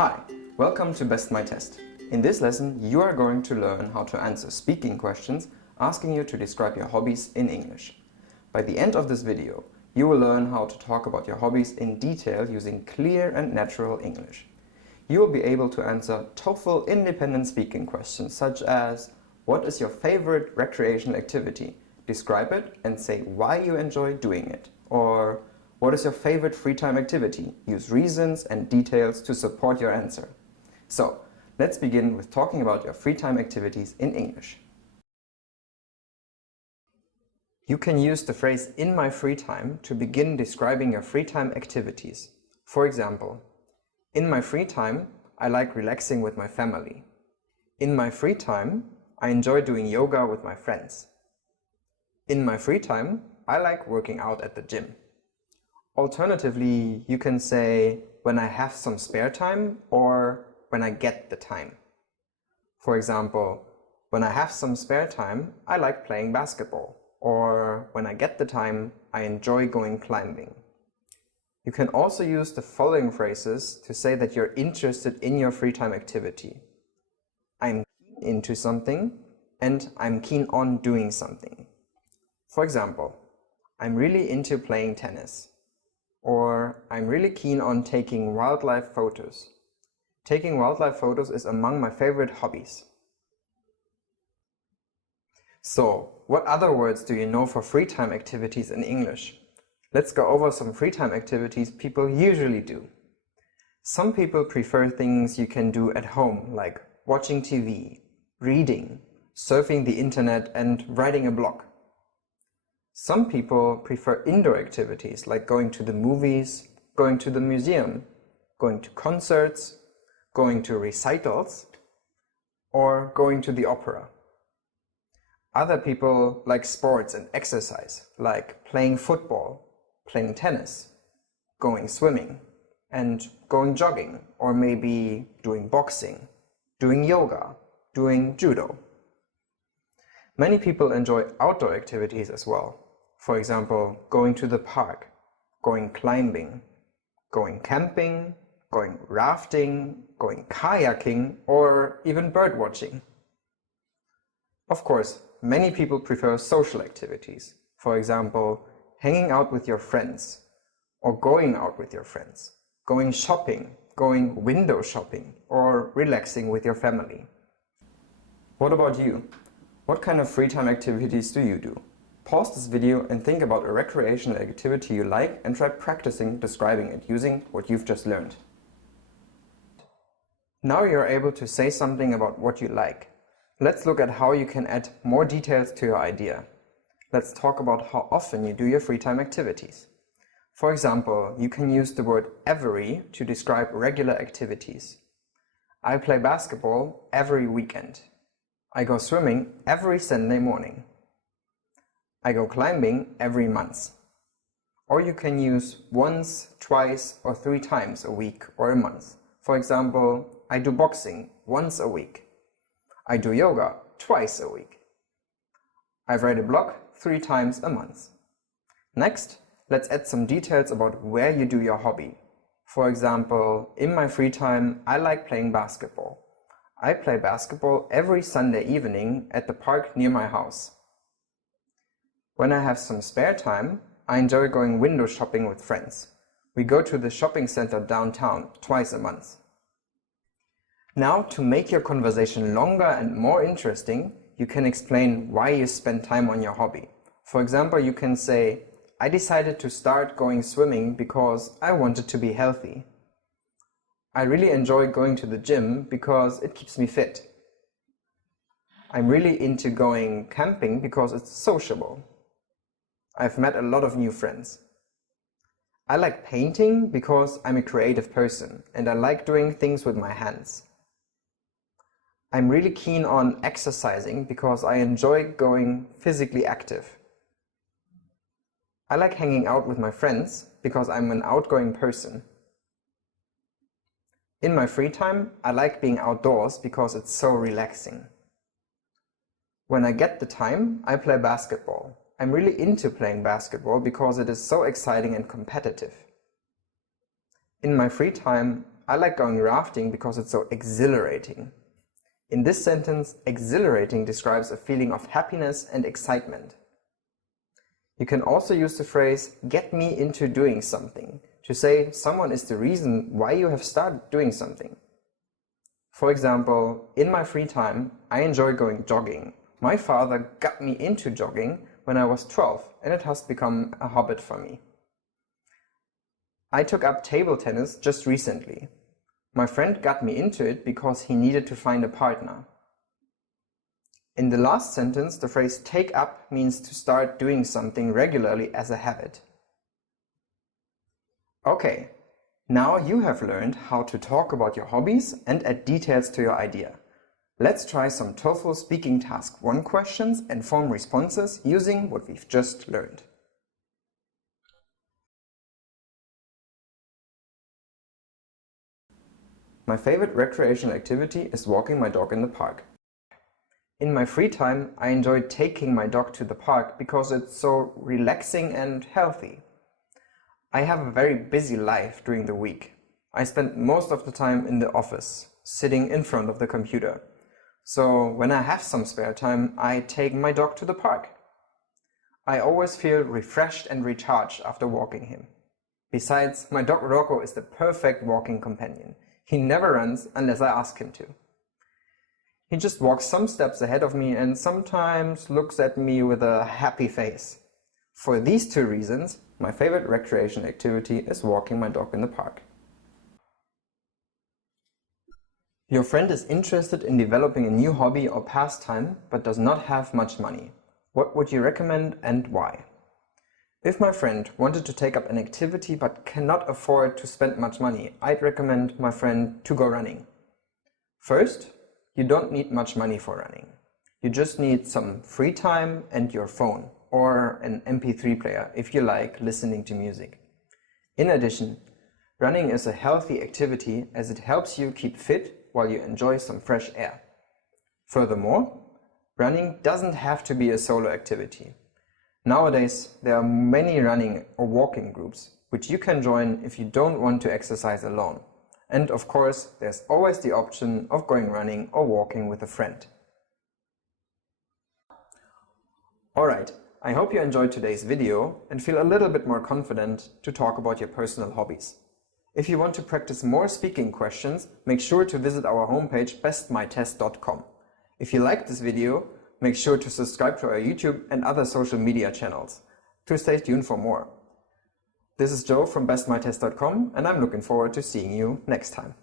Hi, welcome to BestMyTest. In this lesson, you are going to learn how to answer speaking questions asking you to describe your hobbies in English. By the end of this video, you will learn how to talk about your hobbies in detail using clear and natural English. You will be able to answer Toefl independent speaking questions such as: what is your favorite recreational activity? Describe it and say why you enjoy doing it. Or, what is your favorite free time activity? Use reasons and details to support your answer. So, let's begin with talking about your free time activities in English. You can use the phrase "in my free time" to begin describing your free time activities. For example, in my free time, I like relaxing with my family. In my free time, I enjoy doing yoga with my friends. In my free time, I like working out at the gym. Alternatively, you can say when I have some spare time or when I get the time. For example, when I have some spare time, I like playing basketball. Or when I get the time, I enjoy going climbing. You can also use the following phrases to say that you're interested in your free time activity. I'm keen into something and I'm keen on doing something. For example, I'm really into playing tennis. Or, I'm really keen on taking wildlife photos. Taking wildlife photos is among my favorite hobbies. So, what other words do you know for free time activities in English? Let's go over some free time activities people usually do. Some people prefer things you can do at home, like watching TV, reading, surfing the internet, and writing a blog. Some people prefer indoor activities like going to the movies, going to the museum, going to concerts, going to recitals, or going to the opera. Other people like sports and exercise, like playing football, playing tennis, going swimming, and going jogging, or maybe doing boxing, doing yoga, doing judo. Many people enjoy outdoor activities as well. For example, going to the park, going climbing, going camping, going rafting, going kayaking, or even bird watching. Of course, many people prefer social activities. For example, hanging out with your friends, or going out with your friends, going shopping, going window shopping, or relaxing with your family. What about you? What kind of free time activities do you do? Pause this video and think about a recreational activity you like and try practicing describing it using what you've just learned. Now you're able to say something about what you like. Let's look at how you can add more details to your idea. Let's talk about how often you do your free time activities. For example, you can use the word every to describe regular activities. I play basketball every weekend. I go swimming every Sunday morning. I go climbing every month. Or you can use once, twice, or 3 times a week or a month. For example, I do boxing once a week. I do yoga twice a week. I write a blog 3 times a month. Next, let's add some details about where you do your hobby. For example, in my free time, I like playing basketball. I play basketball every Sunday evening at the park near my house. When I have some spare time, I enjoy going window shopping with friends. We go to the shopping center downtown twice a month. Now, to make your conversation longer and more interesting, you can explain why you spend time on your hobby. For example, you can say, I decided to start going swimming because I wanted to be healthy. I really enjoy going to the gym because it keeps me fit. I'm really into going camping because it's sociable. I've met a lot of new friends. I like painting because I'm a creative person and I like doing things with my hands. I'm really keen on exercising because I enjoy going physically active. I like hanging out with my friends because I'm an outgoing person. In my free time, I like being outdoors because it's so relaxing. When I get the time, I play basketball. I'm really into playing basketball because it is so exciting and competitive. In my free time, I like going rafting because it's so exhilarating. In this sentence, exhilarating describes a feeling of happiness and excitement. You can also use the phrase, get me into doing something, to say someone is the reason why you have started doing something. For example, in my free time, I enjoy going jogging. My father got me into jogging when I was 12, and it has become a habit for me. I took up table tennis just recently. My friend got me into it because he needed to find a partner. In the last sentence, the phrase take up means to start doing something regularly as a habit. Okay, now you have learned how to talk about your hobbies and add details to your idea. Let's try some Toefl Speaking Task 1 questions and form responses using what we've just learned. My favorite recreational activity is walking my dog in the park. In my free time, I enjoy taking my dog to the park because it's so relaxing and healthy. I have a very busy life during the week. I spend most of the time in the office, sitting in front of the computer. So when I have some spare time, I take my dog to the park. I always feel refreshed and recharged after walking him. Besides, my dog Rocco is the perfect walking companion. He never runs unless I ask him to. He just walks some steps ahead of me and sometimes looks at me with a happy face. For these two reasons, my favorite recreation activity is walking my dog in the park. Your friend is interested in developing a new hobby or pastime but does not have much money. What would you recommend and why? If my friend wanted to take up an activity but cannot afford to spend much money, I'd recommend my friend to go running. First, you don't need much money for running. You just need some free time and your phone, or an MP3 player if you like listening to music. In addition, running is a healthy activity as it helps you keep fit while you enjoy some fresh air. Furthermore, running doesn't have to be a solo activity. Nowadays, there are many running or walking groups which you can join if you don't want to exercise alone. And of course, there's always the option of going running or walking with a friend. Alright, I hope you enjoyed today's video and feel a little bit more confident to talk about your personal hobbies. If you want to practice more speaking questions, make sure to visit our homepage bestmytest.com. If you liked this video, make sure to subscribe to our YouTube and other social media channels to stay tuned for more. This is Joe from bestmytest.com and I'm looking forward to seeing you next time.